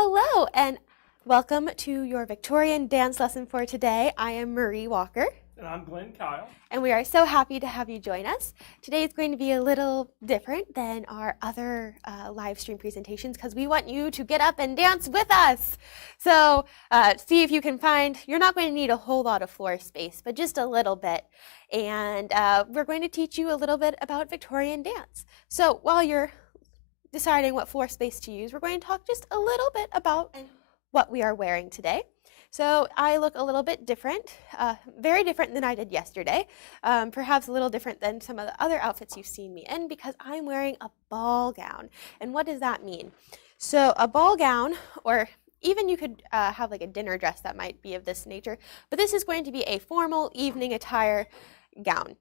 Hello and welcome to your Victorian dance lesson for today. I am Marie Walker. And I'm Glenn Kyle. And we are so happy to have you join us. Today is going to be a little different than our other live stream presentations because we want you to get up and dance with us. So see if you can find, you're not going to need a whole lot of floor space, but just a little bit. And we're going to teach you a little bit about Victorian dance. So while you're deciding what floor space to use, we're going to talk just a little bit about what we are wearing today. So I look a little bit different, very different than I did yesterday, perhaps a little different than some of the other outfits you've seen me in because I'm wearing a ball gown. And what does that mean? So a ball gown, or even you could have like a dinner dress that might be of this nature, but this is going to be a formal evening attire gown,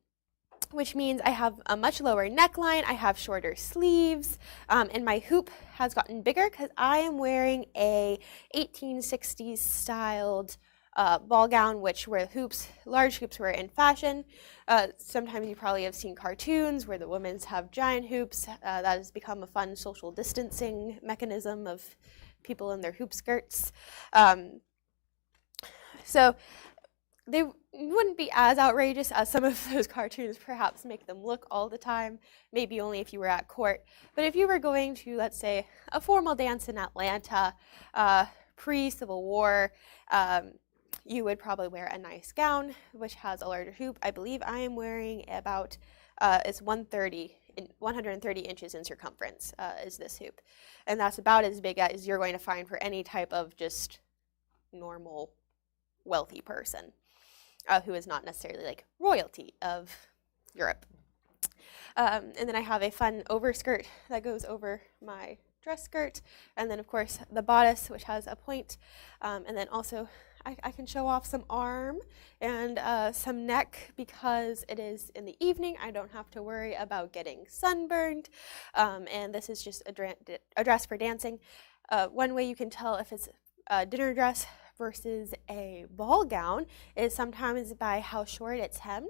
which means I have a much lower neckline, I have shorter sleeves, and my hoop has gotten bigger because I am wearing a 1860s styled ball gown, where hoops, large hoops were in fashion. Sometimes you probably have seen cartoons where the women have giant hoops. That has become a fun social distancing mechanism of people in their hoop skirts. So they wouldn't be as outrageous as some of those cartoons perhaps make them look all the time, maybe only if you were at court. But if you were going to, let's say, a formal dance in Atlanta, pre-Civil War, you would probably wear a nice gown, which has a larger hoop. I believe I am wearing about, it's 130 inches in circumference is this hoop. And that's about as big as you're going to find for any type of just normal, wealthy person. Who is not necessarily like royalty of Europe. And then I have a fun overskirt that goes over my dress skirt. And then of course the bodice, which has a point. And then also I can show off some arm and some neck because it is in the evening. I don't have to worry about getting sunburned. And this is just a dress for dancing. One way you can tell if it's a dinner dress versus a ball gown is sometimes by how short it's hemmed,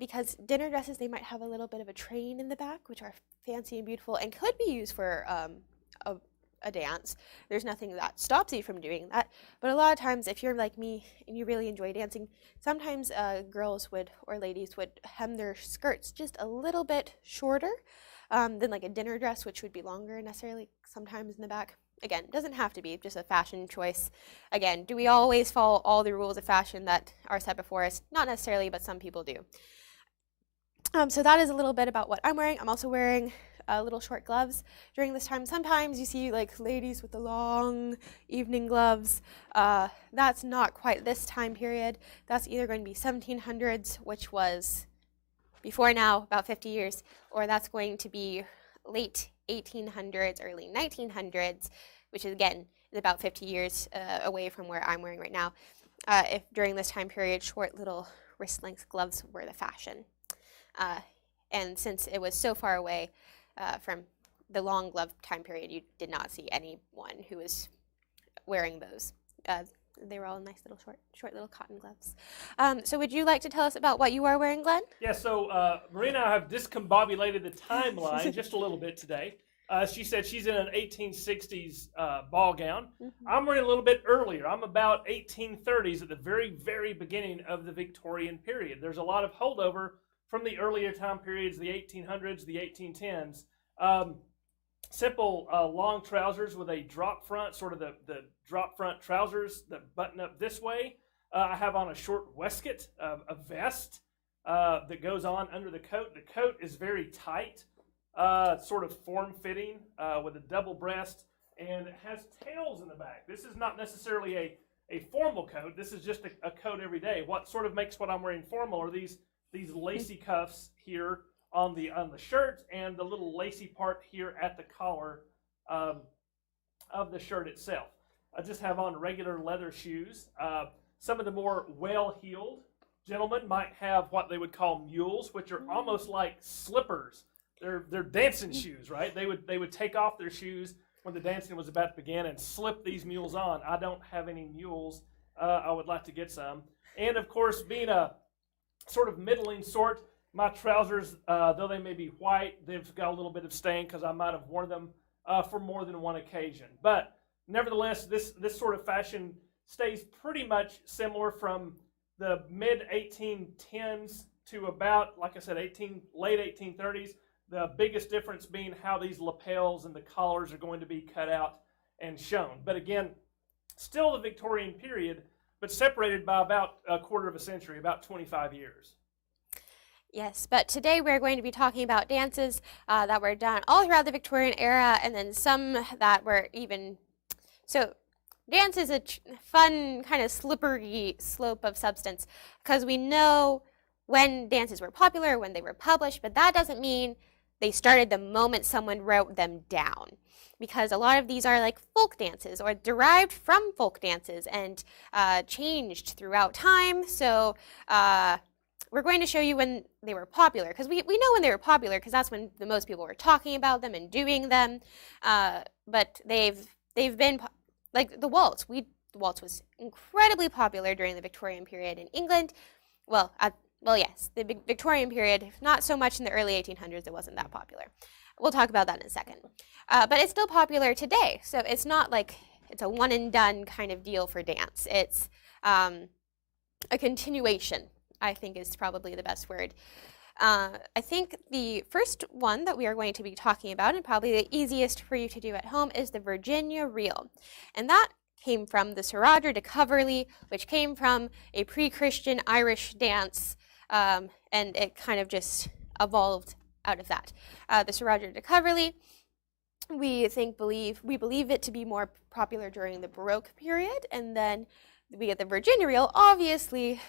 because dinner dresses, they might have a little bit of a train in the back, which are fancy and beautiful and could be used for a dance. There's nothing that stops you from doing that, but a lot of times if you're like me and you really enjoy dancing, sometimes girls would, or ladies would, hem their skirts just a little bit shorter than like a dinner dress, which would be longer necessarily sometimes in the back. Again, it doesn't have to be, just a fashion choice. Again, do we always follow all the rules of fashion that are set before us? Not necessarily, but some people do. So that is a little bit about what I'm wearing. I'm also wearing little short gloves during this time. Sometimes you see like ladies with the long evening gloves. That's not quite this time period. That's either going to be 1700s, which was before now, about 50 years, or that's going to be late 1800s, early 1900s, which is again about 50 years away from where I'm wearing right now. If during this time period, short little wrist-length gloves were the fashion. And since it was so far away from the long glove time period, you did not see anyone who was wearing those. They were all nice little short little cotton gloves. So would you like to tell us about what you are wearing, Glenn? Yeah, so Marie and I have discombobulated the timeline just a little bit today. She said she's in an 1860s ball gown. Mm-hmm. I'm wearing a little bit earlier. I'm about 1830s at the very, very beginning of the Victorian period. There's a lot of holdover from the earlier time periods, the 1800s, the 1810s. Simple long trousers with a drop front, sort of the drop front trousers that button up this way. I have on a short waistcoat, a vest that goes on under the coat. The coat is very tight, sort of form-fitting with a double breast, and it has tails in the back. This is not necessarily a formal coat. This is just a coat every day. What sort of makes what I'm wearing formal are these lacy cuffs here on the shirt and the little lacy part here at the collar of the shirt itself. I just have on regular leather shoes. Some of the more well-heeled gentlemen might have what they would call mules, which are almost like slippers. They're dancing shoes, right? They would take off their shoes when the dancing was about to begin and slip these mules on. I don't have any mules. I would like to get some. And of course, being a sort of middling sort, my trousers, though they may be white, they've got a little bit of stain because I might have worn them for more than one occasion. But Nevertheless, this sort of fashion stays pretty much similar from the mid 1810s to about, like I said, late 1830s. The biggest difference being how these lapels and the collars are going to be cut out and shown. But again, still the Victorian period, but separated by about a quarter of a century, about 25 years. Yes, but today we're going to be talking about dances that were done all throughout the Victorian era, and then some that were even... So dance is a fun, kind of slippery slope of substance, because we know when dances were popular, when they were published, but that doesn't mean they started the moment someone wrote them down. Because a lot of these are like folk dances or derived from folk dances and changed throughout time. So we're going to show you when they were popular, because we know when they were popular because that's when the most people were talking about them and doing them. But they've been like the waltz. The waltz was incredibly popular during the Victorian period in England. Well, yes, the Victorian period, not so much in the early 1800s. It wasn't that popular. We'll talk about that in a second. But it's still popular today. So it's not like it's a one and done kind of deal for dance. It's a continuation, I think, is probably the best word. I think the first one that we are going to be talking about, and probably the easiest for you to do at home, is the Virginia Reel. And that came from the Sir Roger de Coverley, which came from a pre-Christian Irish dance, and it kind of just evolved out of that. The Sir Roger de Coverley, we believe it to be more popular during the Baroque period, and then we get the Virginia Reel. Obviously,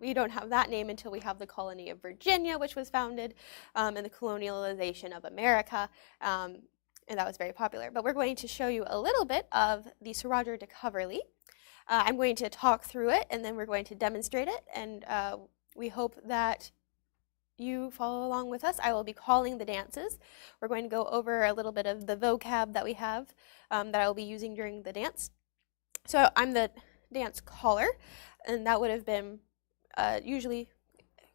we don't have that name until we have the colony of Virginia, which was founded, and the colonialization of America, and that was very popular. But we're going to show you a little bit of the Sir Roger de Coverley. I'm going to talk through it, and then we're going to demonstrate it, and we hope that you follow along with us. I will be calling the dances. We're going to go over a little bit of the vocab that we have that I will be using during the dance. So I'm the dance caller, and that would have been usually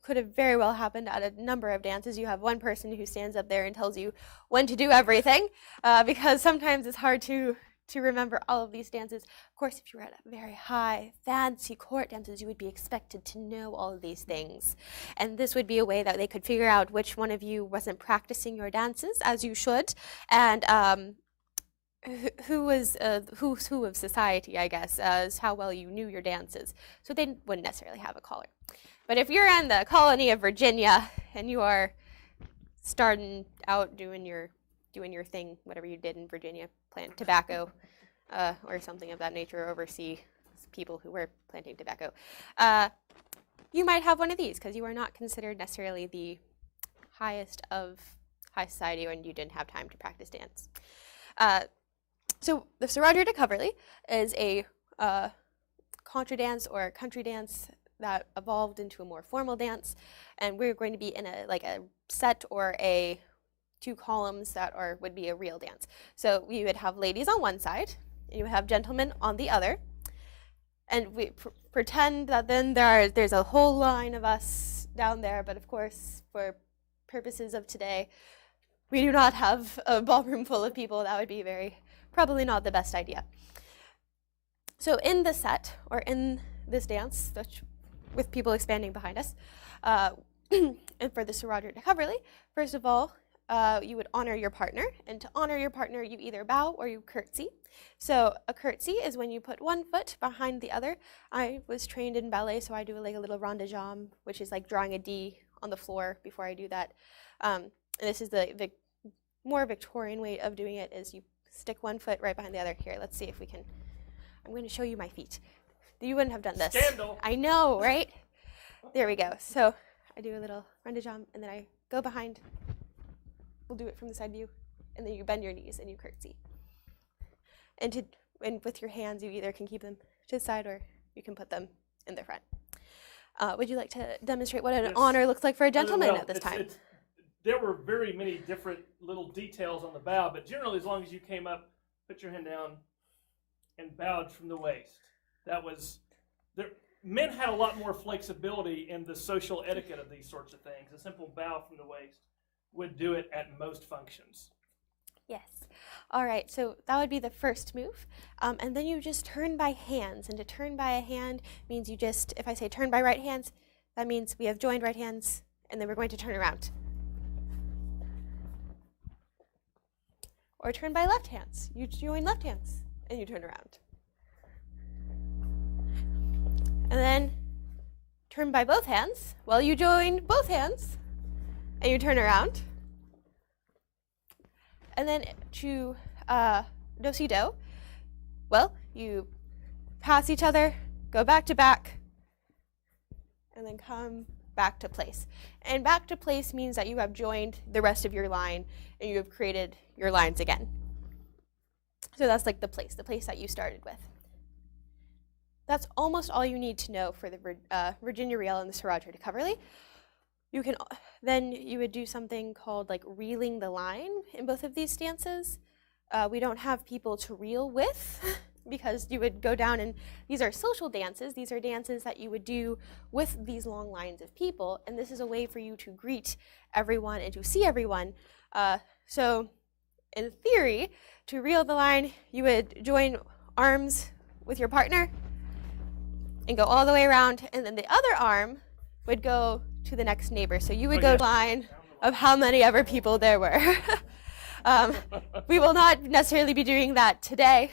could have very well happened at a number of dances. You have one person who stands up there and tells you when to do everything, because sometimes it's hard to remember all of these dances. Of course, if you were at a very high, fancy court dances, you would be expected to know all of these things. And this would be a way that they could figure out which one of you wasn't practicing your dances as you should, and who was who's who of society, I guess, as how well you knew your dances. So they wouldn't necessarily have a caller. But if you're in the colony of Virginia and you are starting out doing your thing, whatever you did in Virginia, plant tobacco or something of that nature, oversee people who were planting tobacco, you might have one of these because you are not considered necessarily the highest of high society when you didn't have time to practice dance. So the Sir Roger de Coverley is a contra dance or country dance that evolved into a more formal dance, and we're going to be in a set or two columns that would be a real dance. So we would have ladies on one side, and you would have gentlemen on the other, and we pretend that then there's a whole line of us down there, but of course, for purposes of today, we do not have a ballroom full of people. That would be probably not the best idea. So in the set, or in this dance, with people expanding behind us, and for the Sir Roger de Coverley, first of all, you would honor your partner, and to honor your partner, you either bow or you curtsy. So a curtsy is when you put one foot behind the other. I was trained in ballet, so I do like a little rond de jambe, which is like drawing a D on the floor before I do that. And this is the more Victorian way of doing it, is you stick one foot right behind the other. Here, let's see if we can. I'm going to show you my feet. You wouldn't have done this. Scandal. I know, right? There we go. So I do a little rond de jambe, and then I go behind. We'll do it from the side view, and then you bend your knees and you curtsy. And with your hands, you either can keep them to the side or you can put them in the front. Would you like to demonstrate what an honor looks like for a gentleman at this time? There were very many different little details on the bow, but generally, as long as you came up, put your hand down, and bowed from the waist. That was there. Men had a lot more flexibility in the social etiquette of these sorts of things. A simple bow from the waist would do it at most functions. Yes. All right, so that would be the first move. And then you just turn by hands. And to turn by a hand means you just, if I say turn by right hands, that means we have joined right hands, and then we're going to turn around. Or turn by left hands. You join left hands, and you turn around. And then turn by both hands. Well, you join both hands, and you turn around. And then to do-si-do, well, you pass each other, go back to back, and then come back to place. And back to place means that you have joined the rest of your line, and you have created your lines again. So that's like the place that you started with. That's almost all you need to know for the Virginia reel and the Sriracha to Coverley. You can then you would do something called like reeling the line in both of these dances. We don't have people to reel with because you would go down, and these are social dances. These are dances that you would do with these long lines of people, and this is a way for you to greet everyone and to see everyone. So in theory, to reel the line, you would join arms with your partner and go all the way around, and then the other arm would go to the next neighbor. So you would go line of how many ever people there were. We will not necessarily be doing that today.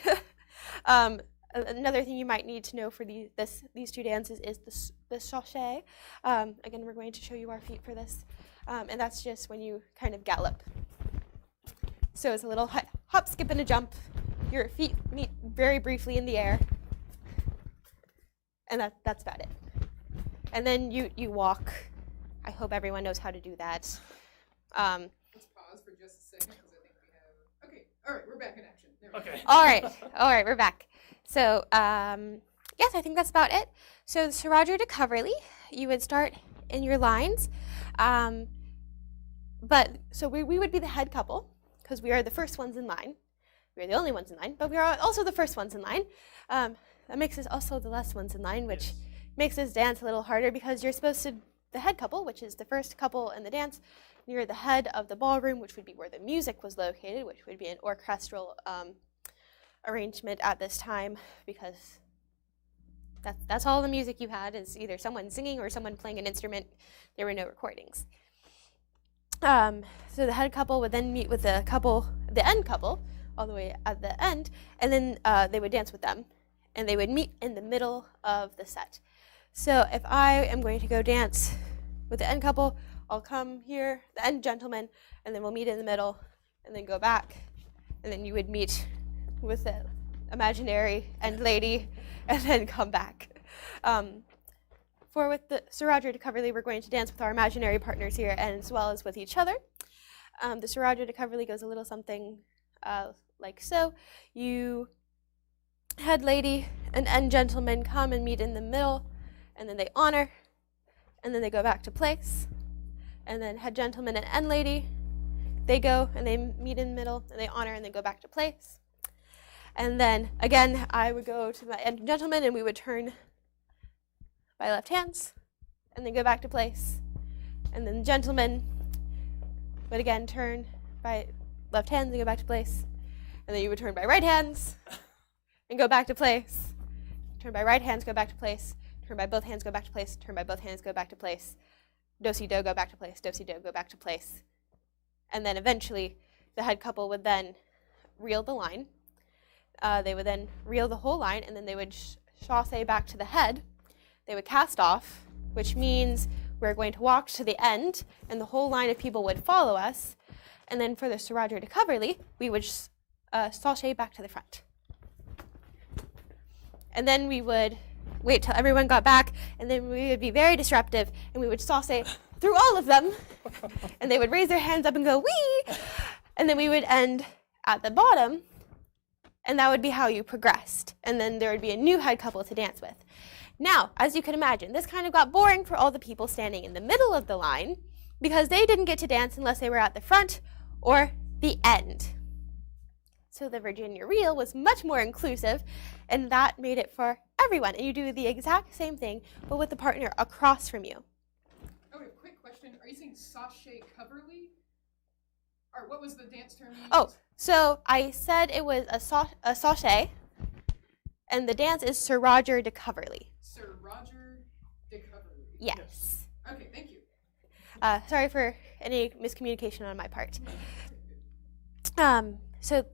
Another thing you might need to know for these two dances is the sachet. Again, we're going to show you our feet for this. And that's just when you kind of gallop. So it's a little hop, skip, and a jump. Your feet meet very briefly in the air. And that's about it. And then you walk. I hope everyone knows how to do that. Let's pause for just a second because I think we have. Okay, all right, we're back in action. There we go. All right, we're back. So yes, I think that's about it. So the Sriracha to Coverley, you would start in your lines. So we would be the head couple because we are the first ones in line. We are the only ones in line, but we are also the first ones in line. That makes us also the last ones in line, which makes this dance a little harder because you're supposed to, the head couple, which is the first couple in the dance, near the head of the ballroom, which would be where the music was located, which would be an orchestral arrangement at this time, because that's all the music you had is either someone singing or someone playing an instrument. There were no recordings. So the head couple would then meet with the end couple, all the way at the end, and then they would dance with them, and they would meet in the middle of the set. So if I am going to go dance with the end couple, I'll come here, the end gentleman, and then we'll meet in the middle, and then go back, and then you would meet with the imaginary end lady, and then come back. With the Sriracha to Coverley, we're going to dance with our imaginary partners here, and as well as with each other. The Sriracha to Coverley goes a little something like so. You, head lady and end gentleman, come and meet in the middle, and then they honor, and then they go back to place. And then head gentleman and end lady, they go and they meet in the middle, and they honor, and then go back to place. And then again, I would go to my end gentleman, and we would turn by left hands, and then go back to place. And then the gentleman would again turn by left hands and go back to place. And then you would turn by right hands and go back to place. Turn by right hands, go back to place. Turn by both hands, go back to place. Turn by both hands, go back to place. Do-si-do, go back to place. Do-si-do, go back to place. And then eventually, the head couple would then reel the line. They would then reel the whole line, and then they would chasse back to the head. They would cast off, which means we're going to walk to the end, and the whole line of people would follow us. And then for the Sriracha to Coverley, we would sashay back to the front. And then we would wait till everyone got back, and then we would be very disruptive, and we would sashay through all of them, and they would raise their hands up and go, wee! And then we would end at the bottom, and that would be how you progressed. And then there would be a new head couple to dance with. Now, as you can imagine, this kind of got boring for all the people standing in the middle of the line because they didn't get to dance unless they were at the front or the end. So the Virginia reel was much more inclusive, and that made it for everyone. And you do the exact same thing, but with the partner across from you. Okay, quick question. Are you saying sachet coverly? Or what was the dance term you used? Oh, So I said it was a sachet, and the dance is Sir Roger de Coverley. Sir Roger de Coverley. Yes. Okay, thank you. Sorry for any miscommunication on my part. So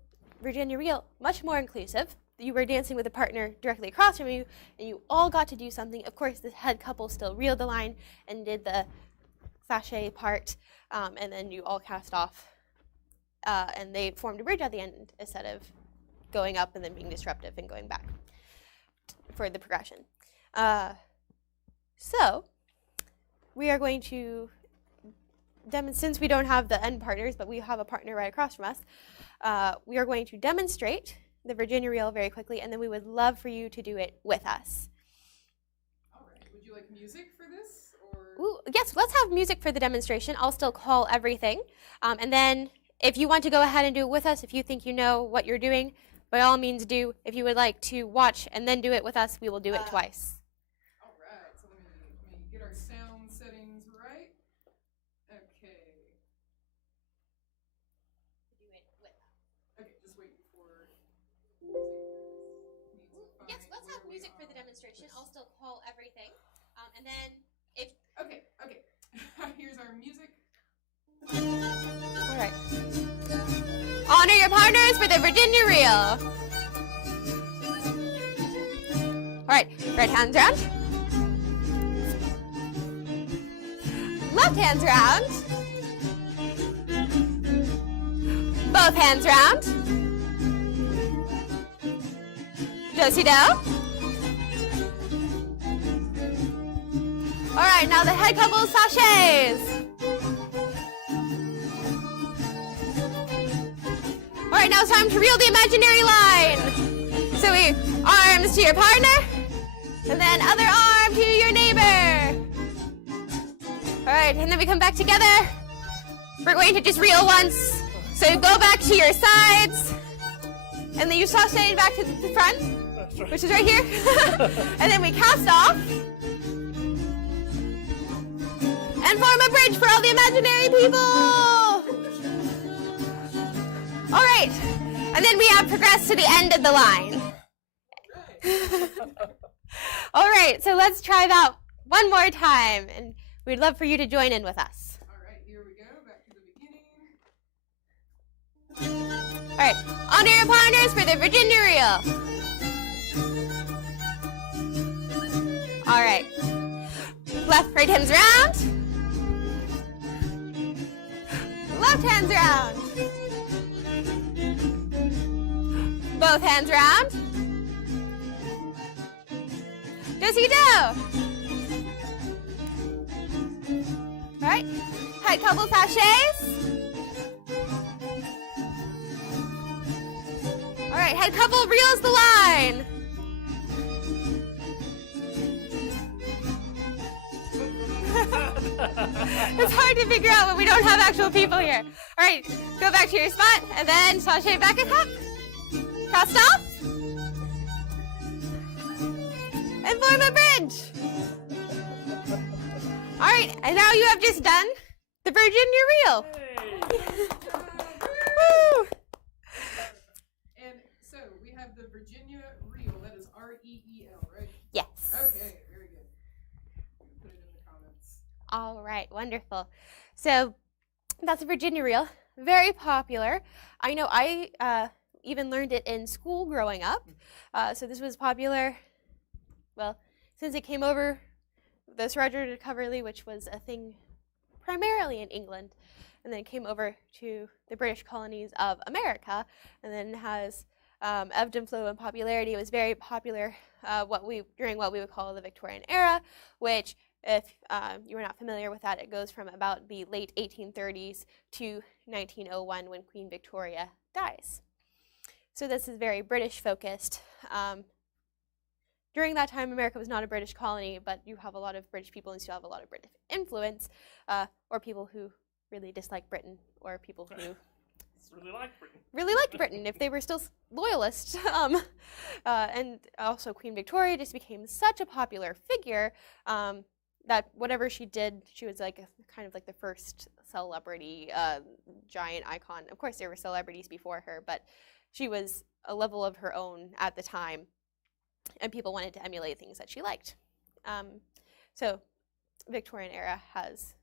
Virginia Reel, much more inclusive. You were dancing with a partner directly across from you, and you all got to do something. Of course, the head couple still reeled the line and did the sachet part, and then you all cast off. And they formed a bridge at the end instead of going up and then being disruptive and going back for the progression. So we are going to since we don't have the end partners, but we have a partner right across from us, we are going to demonstrate the Virginia Reel very quickly, and then we would love for you to do it with us. All right. Would you like music for this? Or? Ooh, yes, let's have music for the demonstration. I'll still call everything. And then if you want to go ahead and do it with us, if you think you know what you're doing, by all means do. If you would like to watch and then do it with us, we will do it twice. All right. So let me get our sound settings right. Okay. Do it with us. Okay, just wait for Yes, let's have music for the demonstration. I'll still call everything. And then if... Okay. Here's our music. All right. Honor your partners for the Virginia Reel. All right, right hands round. Left hands round. Both hands round. Do-si-do. All right, now the head couple sachets. All right, now it's time to reel the imaginary line. So arms to your partner, and then other arm to your neighbor. All right, and then we come back together. We're going to just reel once. So you go back to your sides, and then you sashay back to the front, which is right here. And then we cast off. And form a bridge for all the imaginary people. All right, and then we have progressed to the end of the line. All right, so let's try that one more time, and we'd love for you to join in with us. All right, here we go, back to the beginning. All right, honor your partners for the Virginia Reel. All right, right hands round, left hands round. Both hands round. Do-si-do. All right. Head couple sachets. All right. Head couple reels the line. It's hard to figure out when we don't have actual people here. All right. Go back to your spot and then sachet back and up. Crossed off. And form a bridge. All right, and now you have just done the Virginia Reel. Woo! And so we have the Virginia Reel. That is R-E-E-L, right? Yes. Okay, very good. Put it in the comments. All right, wonderful. So that's the Virginia Reel. Very popular. I know I even learned it in school growing up. So this was popular, well, since it came over, the Sir Roger de Coverley, which was a thing primarily in England, and then it came over to the British colonies of America, and then has ebbed and flowed in popularity. It was very popular during what we would call the Victorian Era, which, if you were not familiar with that, it goes from about the late 1830s to 1901 when Queen Victoria dies. So this is very British focused. During that time, America was not a British colony, but you have a lot of British people and still have a lot of British influence, or people who really dislike Britain, or people who really liked Britain if they were still loyalists. And also Queen Victoria just became such a popular figure that whatever she did, she was like kind of like the first celebrity, giant icon. Of course, there were celebrities before her, but she was a level of her own at the time, and people wanted to emulate things that she liked. So Victorian era has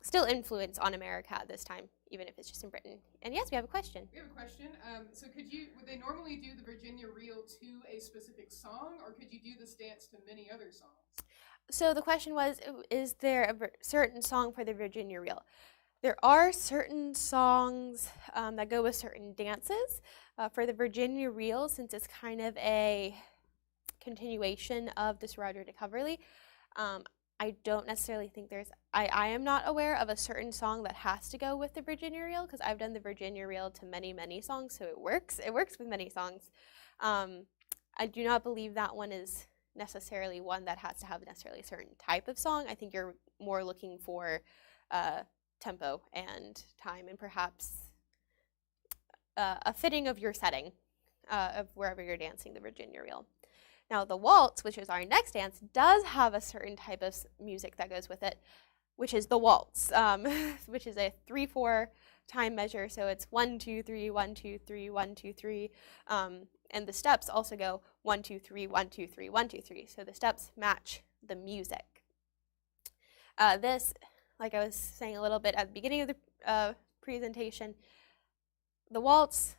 still influence on America at this time, even if it's just in Britain. And yes, we have a question. We have a question. So would they normally do the Virginia Reel to a specific song, or could you do this dance to many other songs? So the question was, is there a certain song for the Virginia Reel? There are certain songs that go with certain dances. For the Virginia Reel, since it's kind of a continuation of this Roger de Coverley, I don't necessarily think I am not aware of a certain song that has to go with the Virginia Reel, because I've done the Virginia Reel to many, many songs, so it works. It works with many songs. I do not believe that one is necessarily one that has to have necessarily a certain type of song. I think you're more looking for tempo and time, and perhaps a fitting of your setting of wherever you're dancing the Virginia Reel. Now the waltz, which is our next dance, does have a certain type of music that goes with it, which is the waltz, which is a 3/4 time measure. So it's 1 2 3 1 2 3 1 2 3, and the steps also go 1 2 3 1 2 3 1 2 3. So the steps match the music. This, like I was saying a little bit at the beginning of the presentation, the waltz,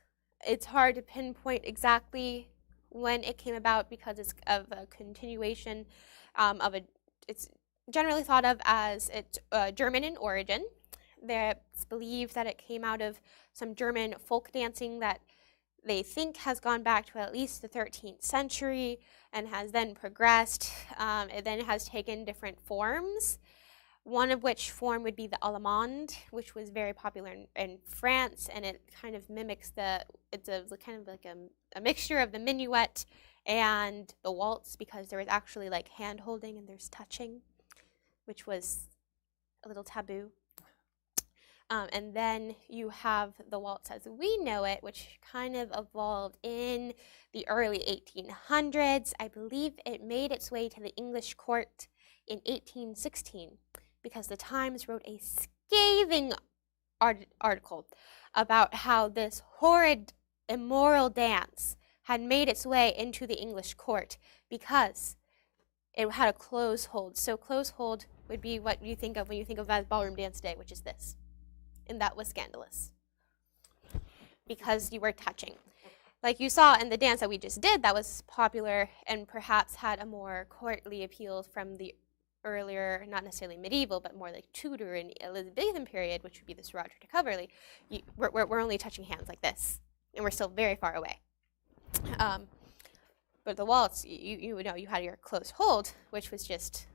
it's hard to pinpoint exactly when it came about because it's of a continuation it's generally thought of as it's German in origin. It's believed that it came out of some German folk dancing that they think has gone back to at least the 13th century and has then progressed. It then has taken different forms, one of which form would be the Allemande, which was very popular in France, and it kind of mimics it's a kind of like a mixture of the minuet and the waltz, because there was actually like hand holding and there's touching, which was a little taboo. And then you have the waltz as we know it, which kind of evolved in the early 1800s. I believe it made its way to the English court in 1816 because the Times wrote a scathing article about how this horrid, immoral dance had made its way into the English court because it had a close hold. So close hold would be what you think of when you think of as ballroom dance day, which is this. And that was scandalous because you were touching. Like you saw in the dance that we just did, that was popular and perhaps had a more courtly appeal from the earlier, not necessarily medieval, but more like Tudor and Elizabethan period, which would be this Roger de Coverley. We're only touching hands like this, and we're still very far away. But the waltz, you know, you had your close hold, which was just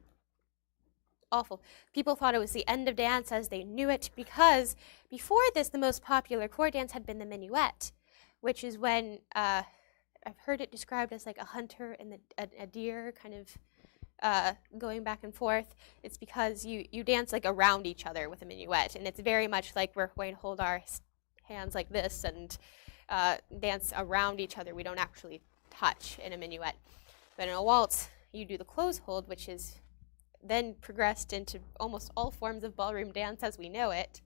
awful. People thought it was the end of dance as they knew it, because before this, the most popular court dance had been the minuet, which is when I've heard it described as like a hunter and a deer kind of going back and forth. It's because you dance like around each other with a minuet, and it's very much like we're going to hold our hands like this and dance around each other. We don't actually touch in a minuet. But in a waltz, you do the close hold, which is then progressed into almost all forms of ballroom dance as we know it.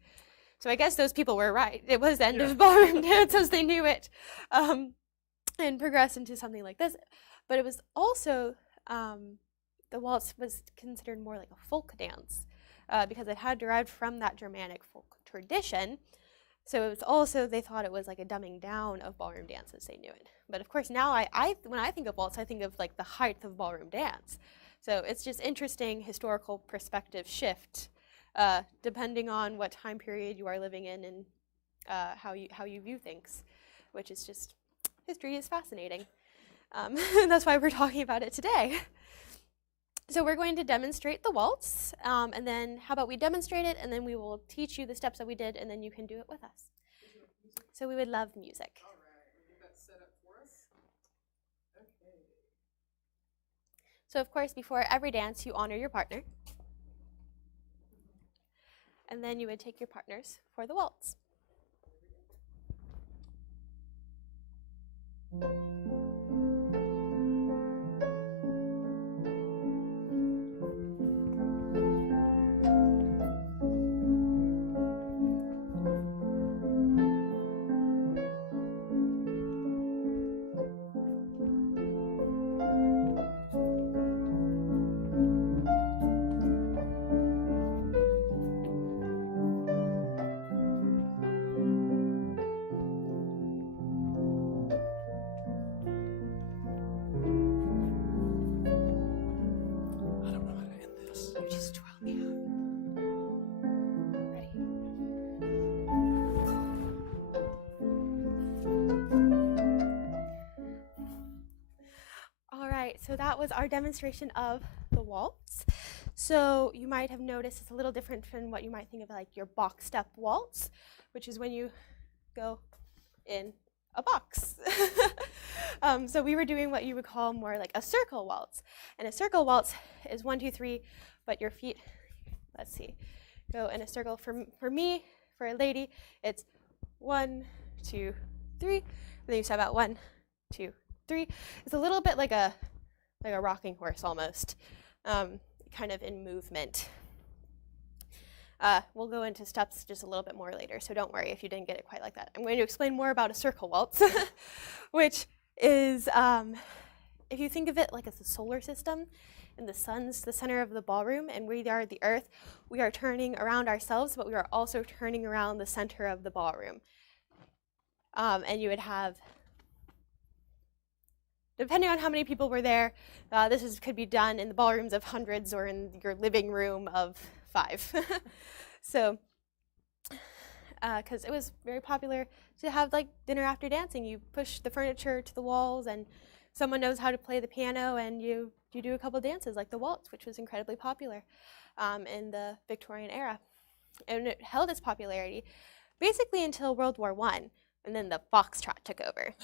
So I guess those people were right. It was the end of ballroom dance as they knew it, and progressed into something like this. But it was also, the waltz was considered more like a folk dance because it had derived from that Germanic folk tradition. So it was also, they thought it was like a dumbing down of ballroom dance as they knew it. But of course now when I think of waltz, I think of like the height of ballroom dance. So it's just interesting historical perspective shift depending on what time period you are living in and how you view things, which is just, history is fascinating. That's why we're talking about it today. So we're going to demonstrate the waltz, and then how about we demonstrate it, and then we will teach you the steps that we did, and then you can do it with us. So we would love music. All right, we'll get that set up for us. Okay. So of course, before every dance, you honor your partner. And then you would take your partners for the waltz. that was our demonstration of the waltz. So you might have noticed it's a little different from what you might think of like your box step waltz, which is when you go in a box. So we were doing what you would call more like a circle waltz. And a circle waltz is 1, 2, 3, but your feet, let's see, go in a circle. For me, for a lady, it's 1, 2, 3, and then you step out 1, 2, 3. It's a little bit like a rocking horse almost, kind of in movement. We'll go into steps just a little bit more later, so don't worry if you didn't get it quite like that. I'm going to explain more about a circle waltz, which is, if you think of it like as a solar system, and the sun's the center of the ballroom, and we are the earth, we are turning around ourselves, but we are also turning around the center of the ballroom. And you would have, depending on how many people were there, could be done in the ballrooms of hundreds or in your living room of 5. So, because it was very popular to have like dinner after dancing. You push the furniture to the walls and someone knows how to play the piano and you do a couple dances like the waltz, which was incredibly popular in the Victorian era. And it held its popularity basically until World War I, and then the foxtrot took over.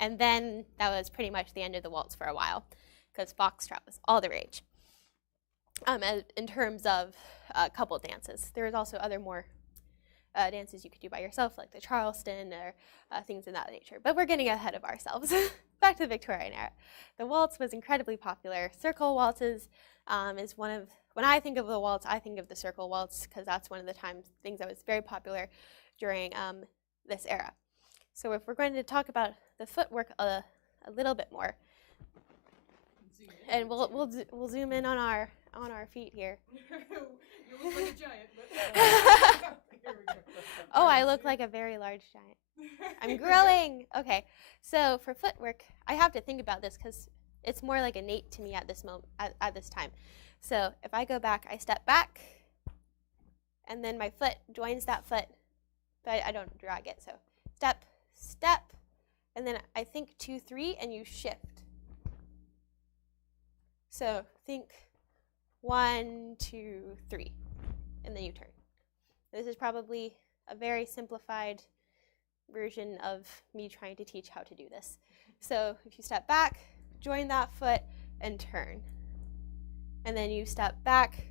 And then that was pretty much the end of the waltz for a while, because foxtrot was all the rage. In terms of couple dances, there was also other more dances you could do by yourself, like the Charleston or things of that nature. But we're getting ahead of ourselves. Back to the Victorian era. The waltz was incredibly popular. Circle waltzes is one of, when I think of the waltz, I think of the circle waltz, because that's one of the things that was very popular during this era. So if we're going to talk about the footwork a little bit more, and we'll zoom in on our feet here. You look like a giant, but here we go. Oh, I look like a very large giant. I'm growing. Okay, so for footwork, I have to think about this because it's more like innate to me at this moment, at this time. So if I go back, I step back, and then my foot joins that foot, but I don't drag it. So step, step, and then I think 2, 3, and you shift. So think 1, 2, 3, and then you turn. This is probably a very simplified version of me trying to teach how to do this. So if you step back, join that foot, and turn. And then you step back,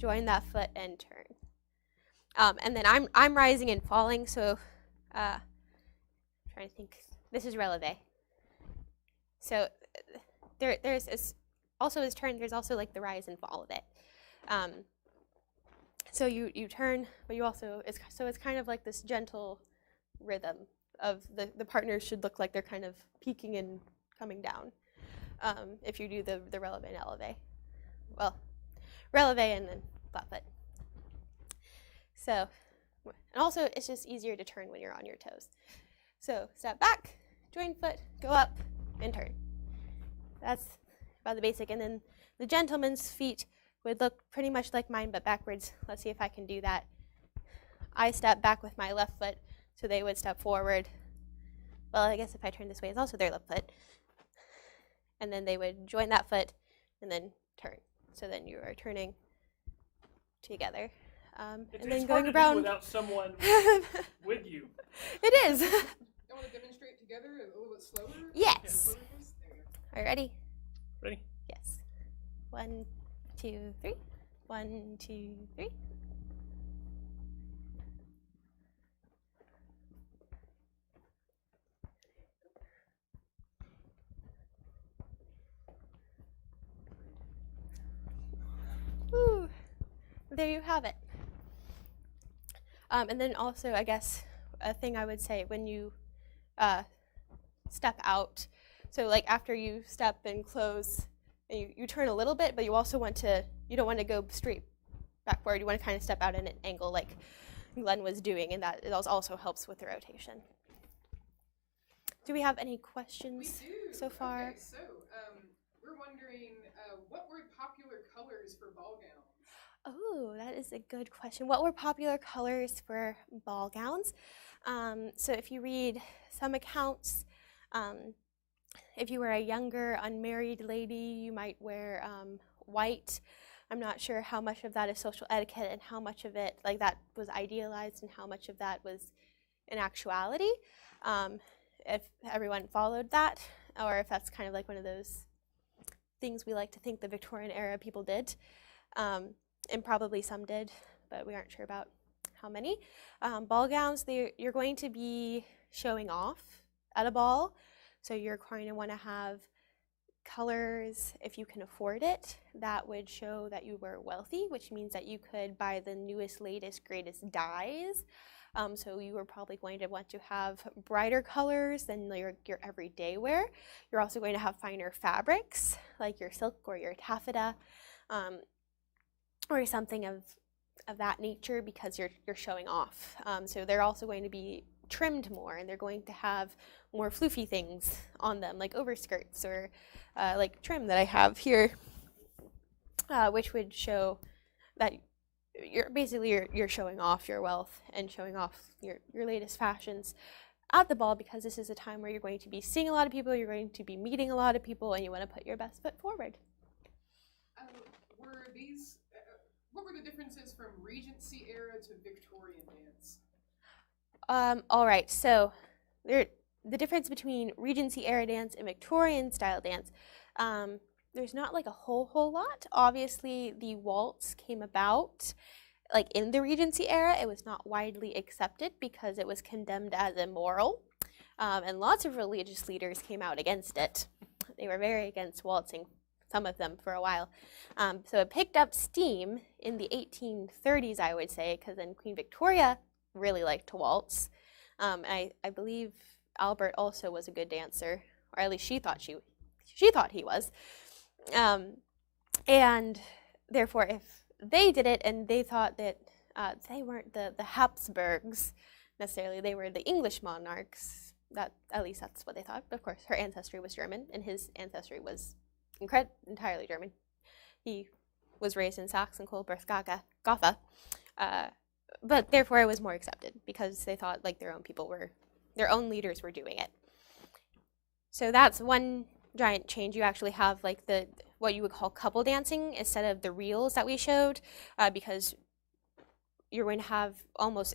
join that foot, and turn. And then I'm rising and falling, so trying to think. This is releve. So there's also as turn, there's also like the rise and fall of it. So you turn, but you also, it's kind of like this gentle rhythm of the partners should look like they're kind of peaking and coming down if you do the releve and eleve. Well, releve and then flat foot. So, and also it's just easier to turn when you're on your toes. So step back, join foot, go up, and turn. That's about the basic. And then the gentleman's feet would look pretty much like mine, but backwards. Let's see if I can do that. I step back with my left foot, so they would step forward. Well, I guess if I turn this way, it's also their left foot. And then they would join that foot and then turn. So then you are turning together. And then going around without someone with you. It is. You want to demonstrate together a little bit slower? Yes. There you go. Are you ready? Ready? Yes. 1, 2, 3. 1, 2, 3. Woo. There you have it. And then also, I guess, a thing I would say when you step out, so like after you step and close, and you turn a little bit, but you also you don't want to go straight back forward. You want to kind of step out at an angle like Glenn was doing, and that it also helps with the rotation. Do we have any questions so far? Okay, so we're wondering, what were popular colors for ball gowns? Oh, that is a good question. What were popular colors for ball gowns? So if you read some accounts, if you were a younger unmarried lady, you might wear white. I'm not sure how much of that is social etiquette and how much of it, like, that was idealized and how much of that was in actuality. If everyone followed that, or if that's kind of like one of those things we like to think the Victorian era people did. And probably some did, but we aren't sure about how many. Ball gowns, you're going to be showing off at a ball, so you're going to want to have colors, if you can afford it, that would show that you were wealthy, which means that you could buy the newest, latest, greatest dyes. So you are probably going to want to have brighter colors than your everyday wear. You're also going to have finer fabrics, like your silk or your taffeta, or something of that nature, because you're showing off. So they're also going to be trimmed more, and they're going to have more floofy things on them, like overskirts or like trim that I have here, which would show that you're showing off your wealth and showing off your latest fashions at the ball, because this is a time where you're going to be seeing a lot of people, you're going to be meeting a lot of people, and you want to put your best foot forward. What were the differences from Regency era to Victorian dance? All right, so the difference between Regency era dance and Victorian style dance, there's not like a whole lot. Obviously, the waltz came about like in the Regency era. It was not widely accepted because it was condemned as immoral, and lots of religious leaders came out against it. They were very against waltzing, some of them, for a while. So it picked up steam in the 1830s, I would say, because then Queen Victoria really liked to waltz. I believe Albert also was a good dancer, or at least she thought he was. And therefore, if they did it and they thought that they weren't the Habsburgs necessarily, they were the English monarchs, at least that's what they thought. But of course, her ancestry was German, and his ancestry was entirely German. He was raised in Saxon-Coburg-Gotha, but therefore it was more accepted because they thought like their own leaders were doing it. So that's one giant change. You actually have like what you would call couple dancing instead of the reels that we showed, because you're going to have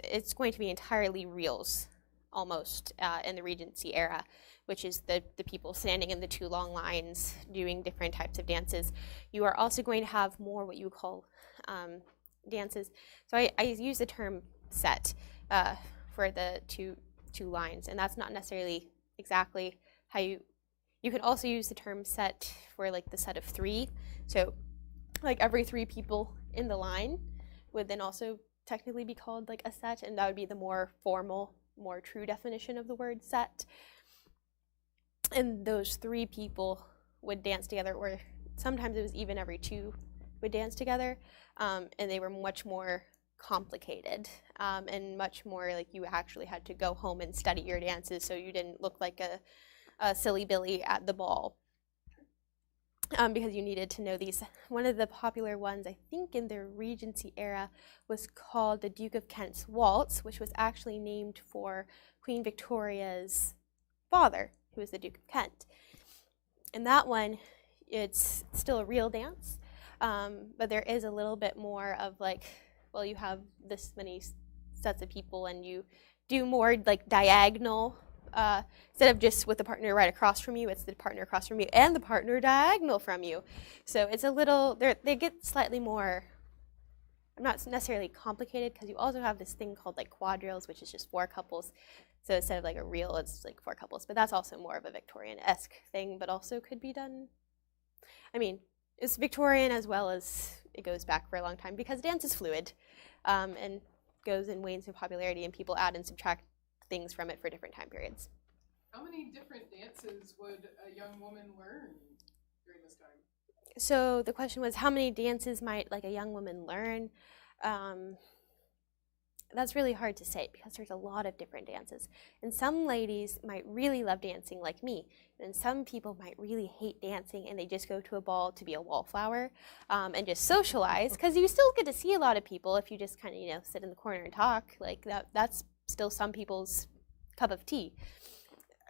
it's going to be entirely reels almost in the Regency era, which is the people standing in the two long lines doing different types of dances. You are also going to have more what you would call dances. So I use the term set for the two lines, and that's not necessarily exactly how you can also use the term set for like the set of three. So like every three people in the line would then also technically be called like a set, and that would be the more formal, more true definition of the word set. And those three people would dance together, or sometimes it was even every two would dance together, and they were much more complicated and much more like you actually had to go home and study your dances so you didn't look like a silly Billy at the ball, because you needed to know these. One of the popular ones, I think in the Regency era, was called the Duke of Kent's Waltz, which was actually named for Queen Victoria's father, who was the Duke of Kent. And that one, it's still a real dance, but there is a little bit more of like, well, you have this many sets of people and you do more like diagonal, instead of just with the partner right across from you, it's the partner across from you and the partner diagonal from you. So it's a little, they get slightly more, not necessarily complicated, because you also have this thing called like quadrilles, which is just 4 couples. So instead of like a reel, it's like 4 couples, but that's also more of a Victorian-esque thing, but also could be done. I mean, it's Victorian as well as it goes back for a long time, because dance is fluid and goes and wanes in popularity, and people add and subtract things from it for different time periods. How many different dances would a young woman learn during this time? So the question was, how many dances might like a young woman learn? That's really hard to say because there's a lot of different dances. And some ladies might really love dancing like me. And some people might really hate dancing and they just go to a ball to be a wallflower and just socialize, because you still get to see a lot of people if you just kind of, sit in the corner and talk. Like that's still some people's cup of tea.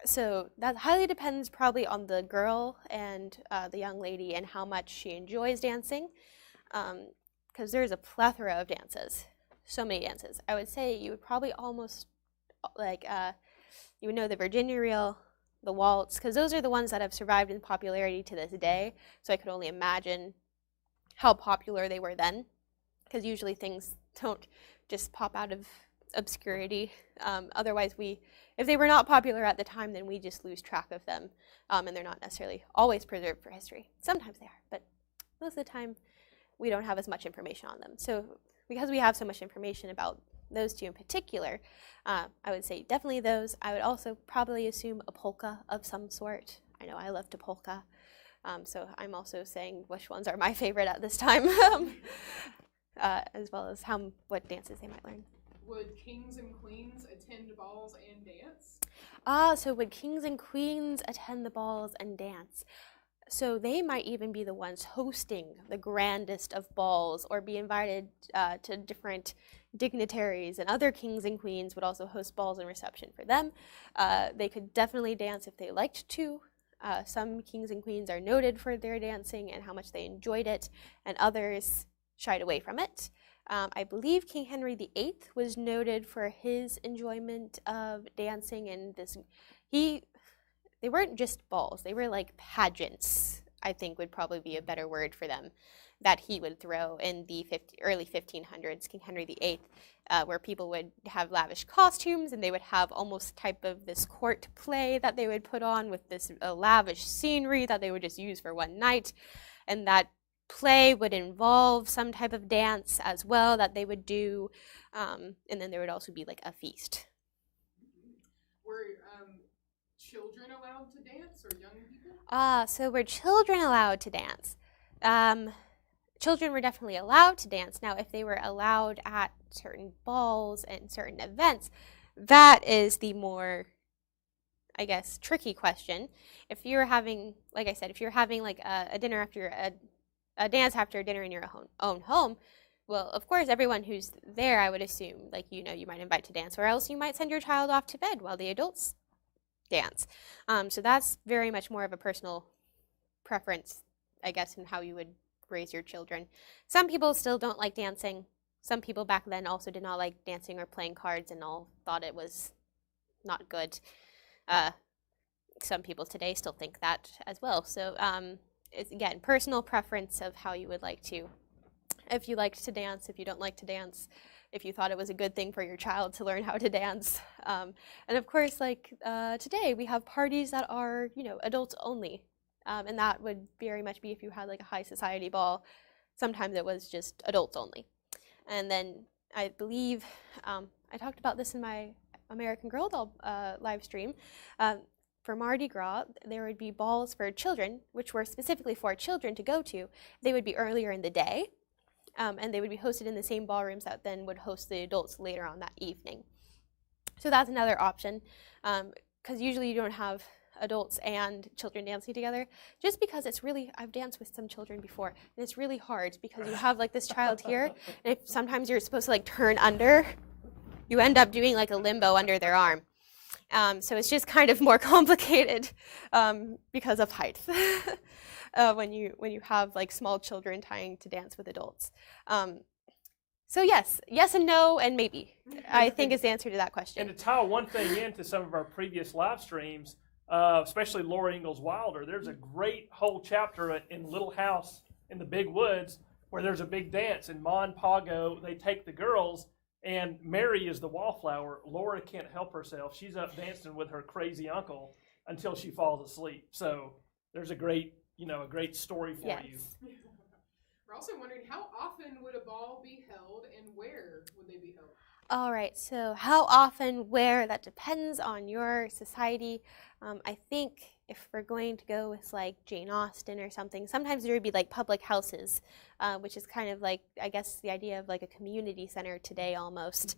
So that highly depends probably on the girl and the young lady and how much she enjoys dancing, because there's a plethora of dances, so many dances. I would say you would probably almost like you would know the Virginia reel, the waltz, because those are the ones that have survived in popularity to this day. So I could only imagine how popular they were then, because usually things don't just pop out of obscurity. Otherwise, if they were not popular at the time, then we just lose track of them, and they're not necessarily always preserved for history. Sometimes they are, but most of the time, we don't have as much information on them. So because we have so much information about those two in particular, I would say definitely those. I would also probably assume a polka of some sort. I know I love to polka, so I'm also saying which ones are my favorite at this time, as well as what dances they might learn. Would kings and queens attend balls and dance? So would kings and queens attend the balls and dance? So they might even be the ones hosting the grandest of balls, or be invited to different dignitaries, and other kings and queens would also host balls and reception for them. They could definitely dance if they liked to. Some kings and queens are noted for their dancing and how much they enjoyed it, and others shied away from it. I believe King Henry VIII was noted for his enjoyment of dancing, and they weren't just balls, they were like pageants, I think would probably be a better word for them, that he would throw in the early 1500s, King Henry VIII, where people would have lavish costumes, and they would have almost type of this court play that they would put on with this lavish scenery that they would just use for one night, and that play would involve some type of dance as well that they would do, and then there would also be like a feast. Were children allowed to dance, or young people? So were children allowed to dance? Children were definitely allowed to dance. Now, if they were allowed at certain balls and certain events, that is the more, I guess, tricky question. If you're having, like I said, if you're having like a dinner after a dance after dinner in your own home, well, of course, everyone who's there, I would assume, like, you might invite to dance, or else you might send your child off to bed while the adults dance. So that's very much more of a personal preference, I guess, in how you would raise your children. Some people still don't like dancing. Some people back then also did not like dancing or playing cards, and all thought it was not good. Some people today still think that as well. So it's, again, personal preference of how you would like to. If you liked to dance, if you don't like to dance, if you thought it was a good thing for your child to learn how to dance. And of course, like today, we have parties that are, adults only. And that would very much be if you had like a high society ball. Sometimes it was just adults only. And then I believe, I talked about this in my American Girl Doll live stream. For Mardi Gras, there would be balls for children, which were specifically for children to go to. They would be earlier in the day, and they would be hosted in the same ballrooms that then would host the adults later on that evening. So that's another option, because usually you don't have adults and children dancing together, just because it's really, I've danced with some children before, and it's really hard because you have like this child here, and if sometimes you're supposed to like turn under, you end up doing like a limbo under their arm. So it's just kind of more complicated because of height when you have like small children trying to dance with adults. So yes and no and maybe, I think is the answer to that question. And to tie one thing into some of our previous live streams, especially Laura Ingalls Wilder, there's a great whole chapter in Little House in the Big Woods where there's a big dance, and Ma and Pa go, they take the girls, and Mary is the wallflower. Laura can't help herself. She's up dancing with her crazy uncle until she falls asleep. So there's a great story for you. We're also wondering, how often would a ball be held, and where would they be held? All right, so how often, where, that depends on your society. I think if we're going to go with like Jane Austen or something, sometimes there would be like public houses, which is kind of like, I guess, the idea of like a community center today almost,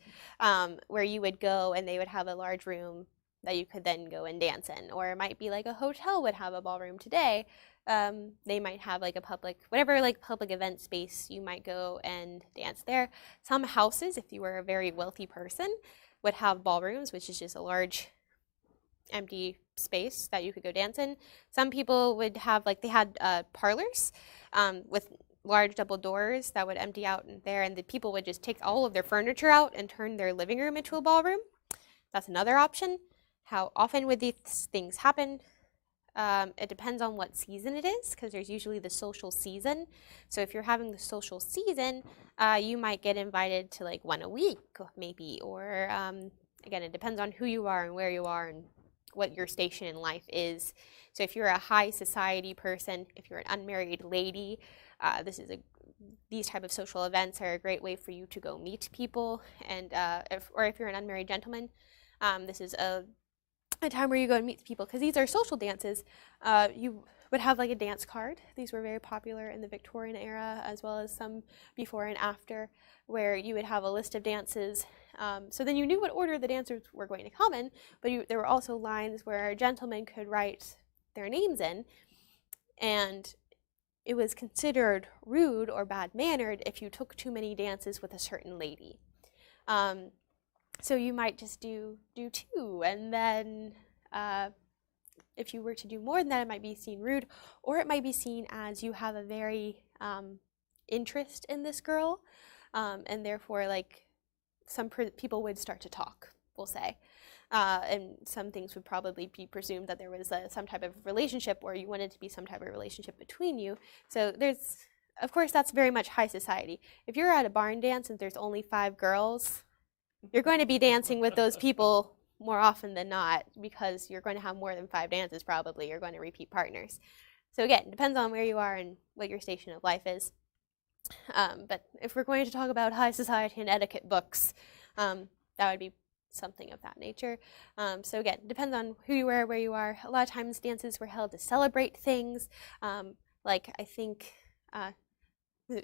where you would go and they would have a large room that you could then go and dance in. Or it might be like a hotel would have a ballroom today. They might have like a public event space, you might go and dance there. Some houses, if you were a very wealthy person, would have ballrooms, which is just a large empty space that you could go dance in. Some people would have, like, they had parlors with large double doors that would empty out in there, and the people would just take all of their furniture out and turn their living room into a ballroom. That's another option. How often would these things happen? It depends on what season it is, because there's usually the social season. So if you're having the social season, you might get invited to like one a week, maybe. Or again, it depends on who you are and where you are and what your station in life is. So if you're a high society person, if you're an unmarried lady, these type of social events are a great way for you to go meet people. And if you're an unmarried gentleman, this is a time where you go and meet people, because these are social dances. You would have like a dance card. These were very popular in the Victorian era, as well as some before and after, where you would have a list of dances. So then you knew what order the dancers were going to come in, but there were also lines where gentlemen could write their names in, and it was considered rude or bad-mannered if you took too many dances with a certain lady. So you might just do 2, and then if you were to do more than that, it might be seen rude, or it might be seen as you have a very interest in this girl, and therefore, like, some people would start to talk, we'll say. And some things would probably be presumed that there was some type of relationship, or you wanted to be some type of relationship between you. So of course, that's very much high society. If you're at a barn dance and there's only 5 girls, you're going to be dancing with those people more often than not, because you're going to have more than 5 dances probably. You're going to repeat partners. So again, it depends on where you are and what your station of life is. But if we're going to talk about high society and etiquette books, that would be something of that nature. So again, it depends on who you are, where you are. A lot of times dances were held to celebrate things. Like, I think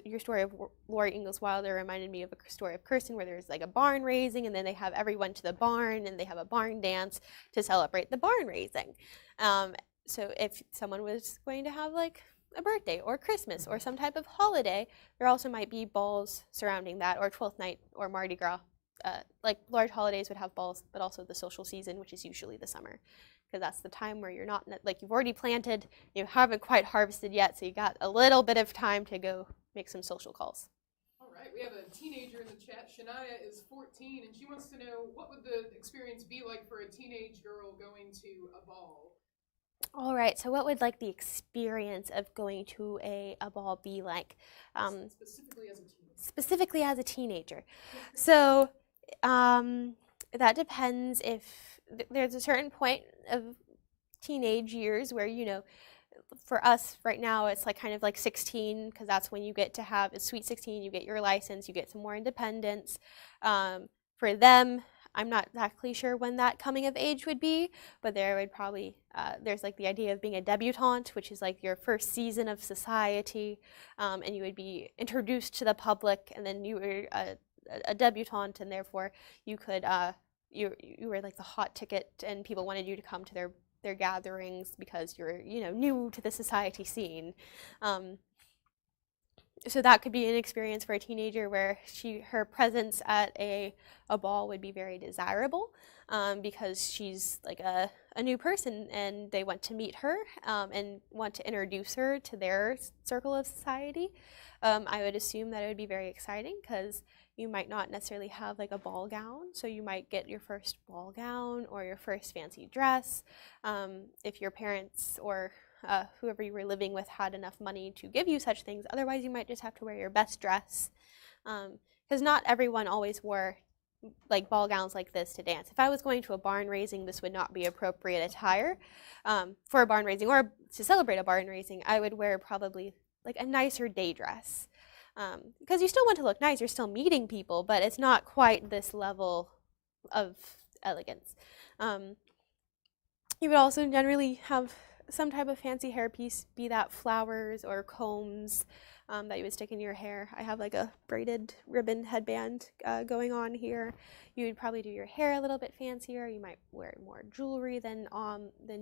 your story of Laura Ingalls Wilder reminded me of a story of Kirsten, where there's like a barn raising, and then they have everyone to the barn, and they have a barn dance to celebrate the barn raising. So if someone was going to have like a birthday or Christmas or some type of holiday, there also might be balls surrounding that, or 12th night or Mardi Gras. Like, large holidays would have balls, but also the social season, which is usually the summer, because that's the time where you're not, like, you've already planted, you haven't quite harvested yet, so you got a little bit of time to go make some social calls. All right, we have a teenager in the chat. Shania is 14, and she wants to know, what would the experience be like for a teenage girl going to a ball? All right, so what would, like, the experience of going to a ball be like? Specifically as a teenager. So that depends. If there's a certain point of teenage years where, for us right now, it's like kind of like 16, because that's when you get to have a sweet 16, you get your license, you get some more independence. For them, I'm not exactly sure when that coming of age would be, but there would probably, there's like the idea of being a debutante, which is like your first season of society, and you would be introduced to the public, and then you were a debutante, and therefore you could, you were like the hot ticket, and people wanted you to come to their gatherings because you're, new to the society scene. So that could be an experience for a teenager where her presence at a ball would be very desirable, because she's like a new person, and they want to meet her and want to introduce her to their circle of society. I would assume that it would be very exciting, because you might not necessarily have like a ball gown, so you might get your first ball gown or your first fancy dress. If your parents or whoever you were living with had enough money to give you such things. Otherwise, you might just have to wear your best dress, because not everyone always wore like ball gowns like this to dance. If I was going to a barn raising, this would not be appropriate attire for a barn raising, or to celebrate a barn raising. I would wear probably like a nicer day dress, because you still want to look nice. You're still meeting people, but it's not quite this level of elegance. You would also generally have some type of fancy hairpiece, be that flowers or combs that you would stick in your hair. I have like a braided ribbon headband going on here. You would probably do your hair a little bit fancier. You might wear more jewelry than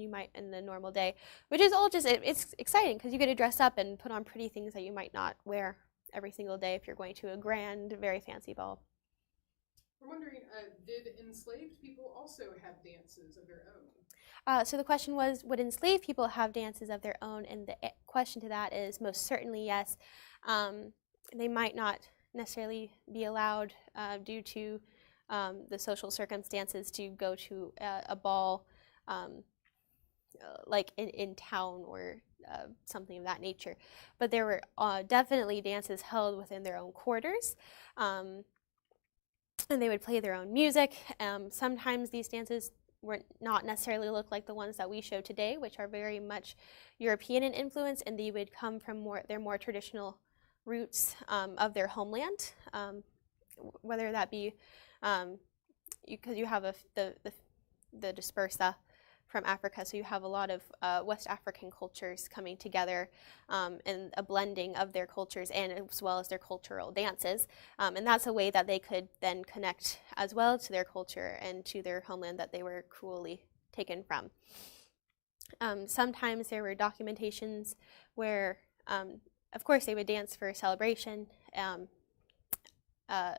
you might in the normal day, which is all just, it's exciting, because you get to dress up and put on pretty things that you might not wear every single day if you're going to a grand, very fancy ball. We're wondering, did enslaved people also have dances of their own? So the question was, would enslaved people have dances of their own? And the question to that is most certainly yes. They might not necessarily be allowed due to the social circumstances to go to a ball like in town or something of that nature. But there were definitely dances held within their own quarters. And they would play their own music. Sometimes these dances would not necessarily look like the ones that we show today, which are very much European in influence, and they would come from their more traditional roots of their homeland, whether that be because you have the dispersa from Africa, so you have a lot of West African cultures coming together and a blending of their cultures and as well as their cultural dances. And that's a way that they could then connect as well to their culture and to their homeland that they were cruelly taken from. Sometimes there were documentations where, of course, they would dance for a celebration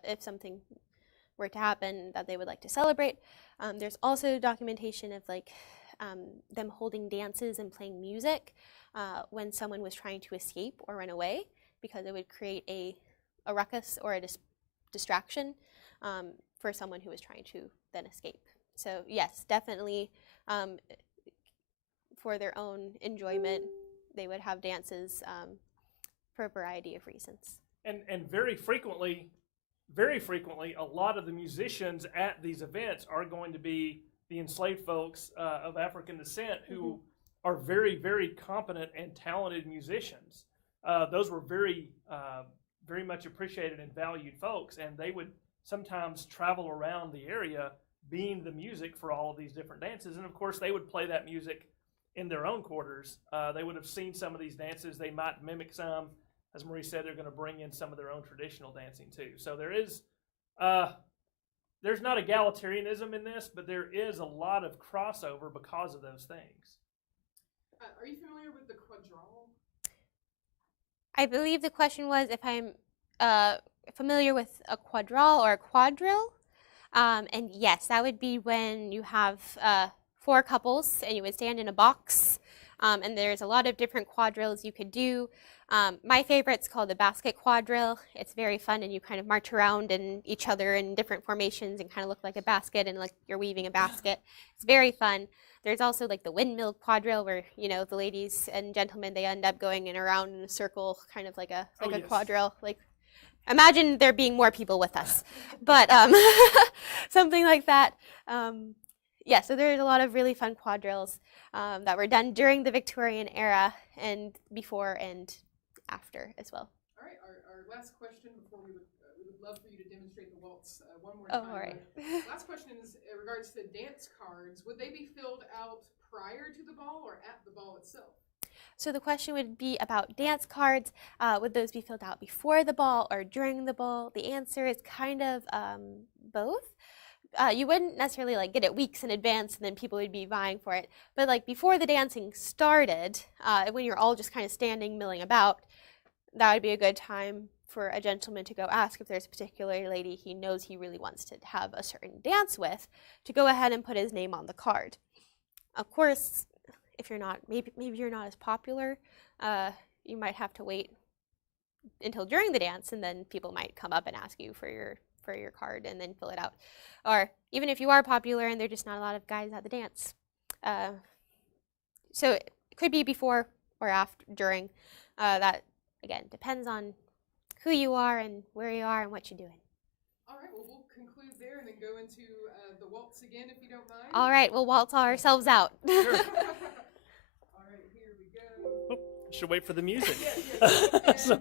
if something were to happen that they would like to celebrate. There's also documentation of like them holding dances and playing music when someone was trying to escape or run away, because it would create a ruckus or a distraction for someone who was trying to then escape. So yes, definitely for their own enjoyment, they would have dances for a variety of reasons. And very frequently, a lot of the musicians at these events are going to be the enslaved folks of African descent who are very, very competent and talented musicians. Those were very, very much appreciated and valued folks, and they would sometimes travel around the area being the music for all of these different dances. And of course, they would play that music in their own quarters. They would have seen some of these dances. They might mimic some. As Marie said, they're going to bring in some of their own traditional dancing too. So there is, there's not egalitarianism in this, but there is a lot of crossover because of those things. Are you familiar with the quadrille? I believe the question was if I'm familiar with a quadrille or a quadrille. And yes, that would be when you have 4 couples and you would stand in a box. And there's a lot of different quadrilles you could do. My favorite's called the basket quadrille. It's very fun, and you kind of march around in each other in different formations and kind of look like a basket and like you're weaving a basket. It's very fun. There's also like the windmill quadrille where, you know, the ladies and gentlemen, they end up going in around in a circle, kind of like a yes. quadrille. Like, imagine there being more people with us, but something like that. Yeah, so there's a lot of really fun quadrilles that were done during the Victorian era and before and after as well. All right, our last question before we would love for you to demonstrate the waltz one more time. Oh, all right. Last question is in regards to dance cards. Would they be filled out prior to the ball or at the ball itself? So the question would be about dance cards. Would those be filled out before the ball or during the ball? The answer is kind of both. You wouldn't necessarily like get it weeks in advance and then people would be vying for it. But like before the dancing started, when you're all just kind of standing, milling about, that would be a good time for a gentleman to go ask if there's a particular lady he knows he really wants to have a certain dance with, to go ahead and put his name on the card. Of course, if you're not, maybe you're not as popular, you might have to wait until during the dance, and then people might come up and ask you for your card and then fill it out. Or even if you are popular and there's just not a lot of guys at the dance. So it could be before or after, during. That, again, depends on who you are and where you are and what you're doing. All right, well, we'll conclude there and then go into the waltz again, if you don't mind. All right, we'll waltz ourselves out. Sure. All right, here we go. Oh, should wait for the music. Yeah.